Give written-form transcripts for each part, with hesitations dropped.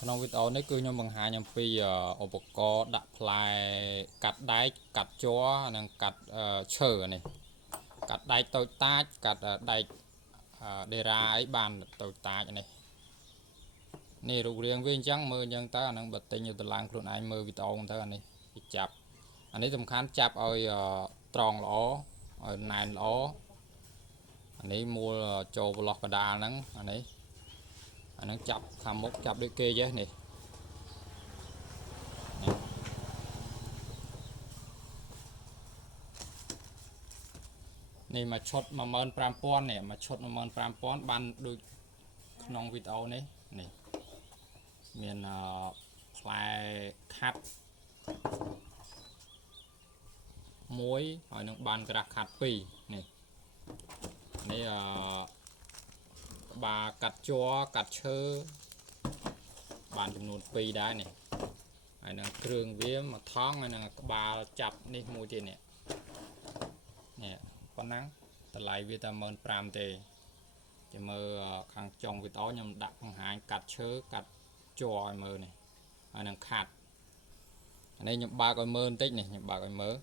ក្នុងវីដេអូនេះគឺខ្ញុំបង្ហាញអំពីឧបករណ៍ដាក់ផ្លែកាត់ដែកកាត់ជ័រនិងកាត់ឈើនេះកាត់ដែកតូចតាចកាត់ដែកដេរ៉ាអីបានតូចតាចនេះរូបរាងវាអញ្ចឹងមើលអញ្ចឹងតើអានឹងបើទិញទៅតម្លើងខ្លួនឯងមើលវីដេអូទៅអានេះគេចាប់អានេះសំខាន់ចាប់ឲ្យត្រង់ល្អឲ្យណែនល្អអានេះមូលចូលប្លោះកដាលហ្នឹងអាហ្នឹងចាប់ខាងមុខចាប់ដូចគេចេះនេះមកឈុត 15000 នេះមកឈុត 15000 បានដូចក្នុងវីដេអូនេះមានផ្លែខាត់មួយហើយនឹងបានក្រាស់ខាត់2នេះក្បាលកាត់ជ័រកាត់ឈើបានចំនួន2ដែរនេះហើយនឹងគ្រឿងវាមកថងហើយនឹងក្បាលចាប់នេះមួយទៀតនេះប៉ុណ្ណឹងតម្លៃវាតែ 15000 ទេចាំមើលខាងចុងវីដេអូខ្ញុំដាក់បង្ហាញកាត់ឈើកាត់ជ័រឲ្យមើលនេះហើយនឹងខាត់អានេះខ្ញុំបើកឲ្យមើលបន្តិចនេះខ្ញុំបើកឲ្យមើល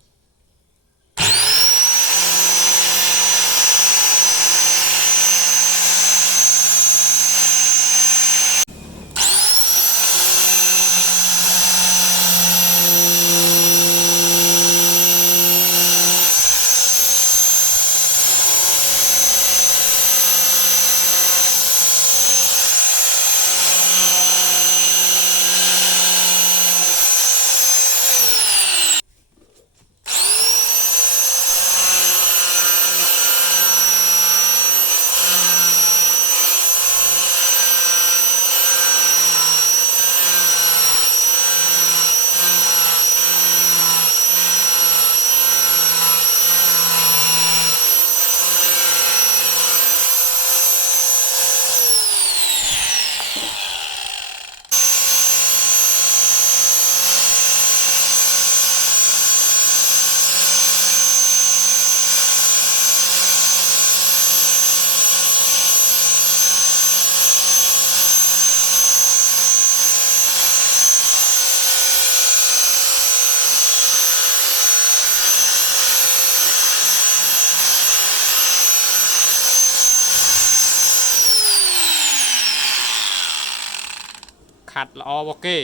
ខាត់ល្អរបស់គេ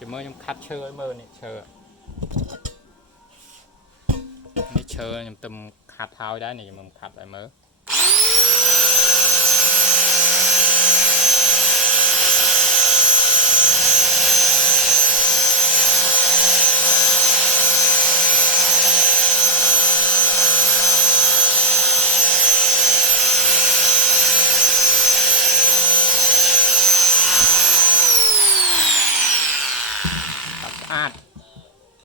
ចាំមើលខ្ញុំខាត់ឈើឲ្យមើលនេះឈើនេះឈើខ្ញុំទៅខាត់ហើយដែរនេះខ្ញុំខាត់ឲ្យមើលស្អាត